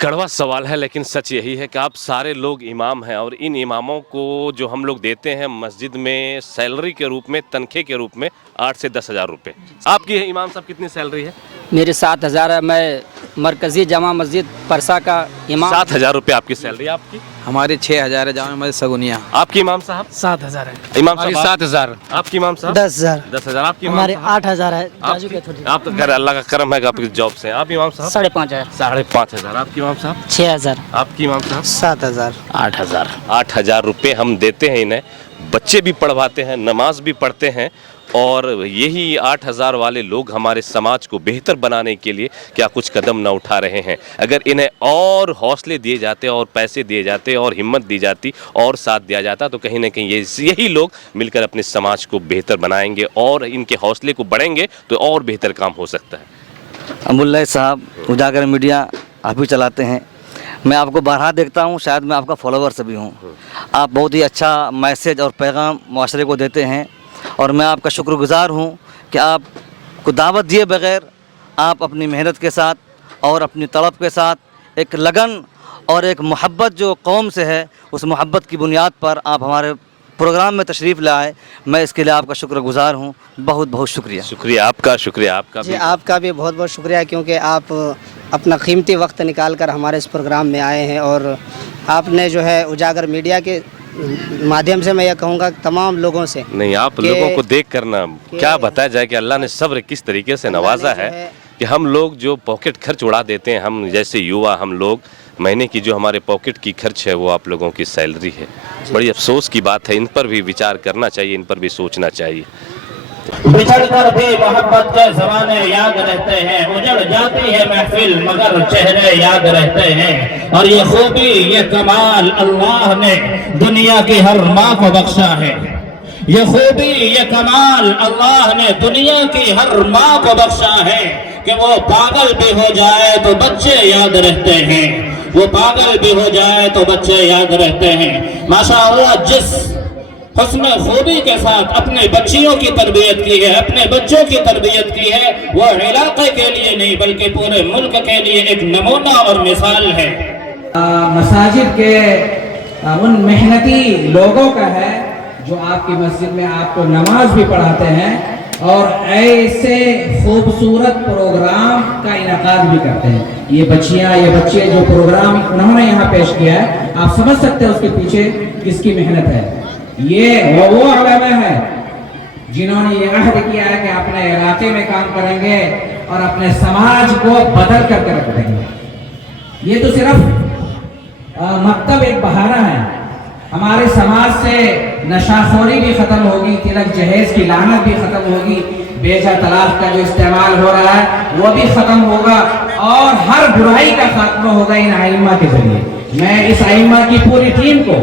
कड़वा सवाल है लेकिन सच यही है कि आप सारे लोग इमाम हैं और इन इमामों को जो हम लोग देते हैं मस्जिद में सैलरी के रूप में, तनख्वाह के रूप में 8 से 10 हज़ार रुपये। आपकी इमाम साहब कितनी सैलरी है? मेरे 7,000 है। मैं मरकज़ी जमा मस्जिद परसा का इमाम। 7,000 रुपये आपकी सैलरी। आपकी? हमारी 6,000 है जामा मस्जिद सगुनिया। आपकी इमाम साहब? 7,000 है। इमाम साहब 7,000। आपकी इमाम साहब? 10,000। 10,000। आपकी हमारे इमाम साहब? 8,000 है। आप तो खैर अल्लाह का करम है कि आपकी जॉब से हैं। आप इमाम साहब? 5,500। 5,500। आपकी इमाम साहब? 6,000। आपकी इमाम साहब? 7,000। 8,000। 8,000 रुपये हम देते हैं इन्हें। बच्चे भी पढ़वाते हैं, नमाज भी पढ़ते हैं और यही 8,000 वाले लोग हमारे समाज को बेहतर बनाने के लिए क्या कुछ कदम न उठा रहे हैं। अगर इन्हें और हौसले दिए जाते और पैसे दिए जाते और हिम्मत दी जाती और साथ दिया जाता तो कहीं ना कहीं यही लोग मिलकर अपने समाज को बेहतर बनाएंगे और इनके हौसले को बढ़ेंगे तो और बेहतर काम हो सकता है। अमुल्लाह साहब उजागर मीडिया आप भी चलाते हैं, मैं आपको बारहा देखता हूँ, शायद मैं आपका फॉलोवर्स भी हूँ। आप बहुत ही अच्छा मैसेज और पैगाम माशरे को देते हैं और मैं आपका शुक्रगुजार हूँ कि आप को दावत दिए बगैर आप अपनी मेहनत के साथ और अपनी तड़प के साथ एक लगन और एक मोहब्बत जो कौम से है उस मोहब्बत की बुनियाद पर आप हमारे प्रोग्राम में तशरीफ़ लाए। मैं इसके लिए आपका शुक्रगुजार हूँ। बहुत बहुत शुक्रिया। शुक्रिया आपका, शुक्रिया आपका जी भी। आपका भी बहुत बहुत शुक्रिया क्योंकि आप अपना कीमती वक्त निकाल कर हमारे इस प्रोग्राम में आए हैं और आपने जो है उजागर मीडिया के माध्यम से मैं यह कहूँगा तमाम लोगों से नहीं, आप लोगों को देख कर ना क्या बताया जाए कि अल्लाह ने सब्र किस तरीके से नवाजा है कि हम लोग जो पॉकेट खर्च उड़ा देते हैं, हम जैसे युवा हम लोग महीने की जो हमारे पॉकेट की खर्च है वो आप लोगों की सैलरी है। बड़ी अफसोस की बात है, इन पर भी विचार करना चाहिए, इन पर भी सोचना चाहिए। बिछड़ कर भी मोहब्बत के ज़माने याद रहते हैं, उजड़ जाती है महफिल मगर चेहरे याद रहते हैं। और ये खूबी ये कमाल अल्लाह ने दुनिया की हर माँ को बख्शा है। ये खूबी ये कमाल अल्लाह ने दुनिया की हर माँ को बख्शा है कि वो पागल भी हो जाए तो बच्चे याद रहते हैं, वो पागल भी हो जाए तो बच्चे याद रहते हैं। माशाअल्लाह जिस हुस्न खूबी के साथ अपने बच्चियों की तरबियत की है, अपने बच्चों की तरबियत की है, वो इलाके के लिए नहीं बल्कि पूरे मुल्क के लिए एक नमूना और मिसाल है। मसाजिद के उन मेहनती लोगों का है जो आपकी मस्जिद में आपको नमाज भी पढ़ाते हैं और ऐसे खूबसूरत प्रोग्राम का इनेकाद भी करते हैं। ये बच्चियां ये बच्चे जो प्रोग्राम उन्होंने यहाँ पेश किया है, आप समझ सकते हैं उसके पीछे किसकी मेहनत है। ये वो उलमा है जिन्होंने ये अहद किया है कि अपने इलाके में काम करेंगे और अपने समाज को बदल करके रख देंगे। ये तो सिर्फ मकतब एक बहाना है। हमारे समाज से नशाखोरी भी खत्म होगी, तिलक जहेज की लानत भी खत्म होगी, बेजा तलाक का जो इस्तेमाल हो रहा है वो भी खत्म होगा और हर बुराई का खात्मा होगा इन आइम्मा के जरिए। मैं इस आइम्मा की पूरी टीम को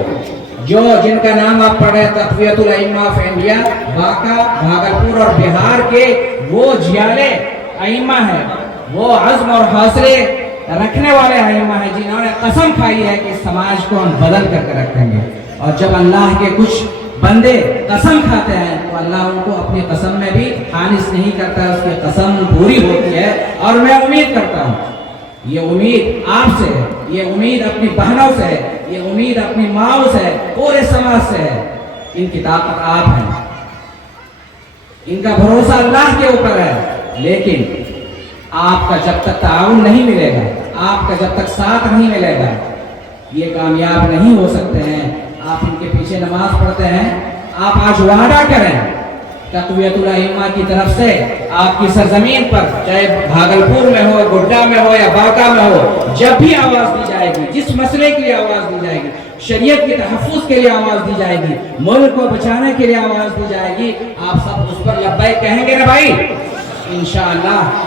जो जिनका नाम आप पढ़े तक़वियतुल अइम्मा ऑफ इंडिया, बांका, भागलपुर और बिहार के वो जियाले अइम्मा है, वो अज़्म और हौसले रखने वाले अइम्मा है जिन्होंने कसम खाई है कि समाज को हम बदल करके रखेंगे। और जब अल्लाह के कुछ बंदे कसम खाते हैं तो अल्लाह उनको अपनी कसम में भी खानिस नहीं करता है, उसकी कसम पूरी होती है। और मैं उम्मीद करता हूँ, ये उम्मीद आपसे है, ये उम्मीद अपनी बहनों से है, ये उम्मीद अपनी माओ से है, पूरे समाज से है। इनकी ताकत आप हैं, इनका भरोसा अल्लाह के ऊपर है, लेकिन आपका जब तक ताउन नहीं मिलेगा, आपका जब तक साथ नहीं मिलेगा, ये कामयाब नहीं हो सकते हैं। आप इनके पीछे नमाज पढ़ते हैं, आप आज वादा करें तक़वियतुल अइम्मा की तरफ से आपकी सरजमीन पर, चाहे भागलपुर में हो, गोड्डा में हो या बांका में हो, जब भी आवाज दी जाएगी, जिस मसले के लिए आवाज दी जाएगी, शरीयत के तहफ़्फ़ुज़ के लिए आवाज दी जाएगी, मुल्क को बचाने के लिए आवाज दी जाएगी, आप सब उस पर लब्बैक कहेंगे ना भाई, इंशाअल्लाह।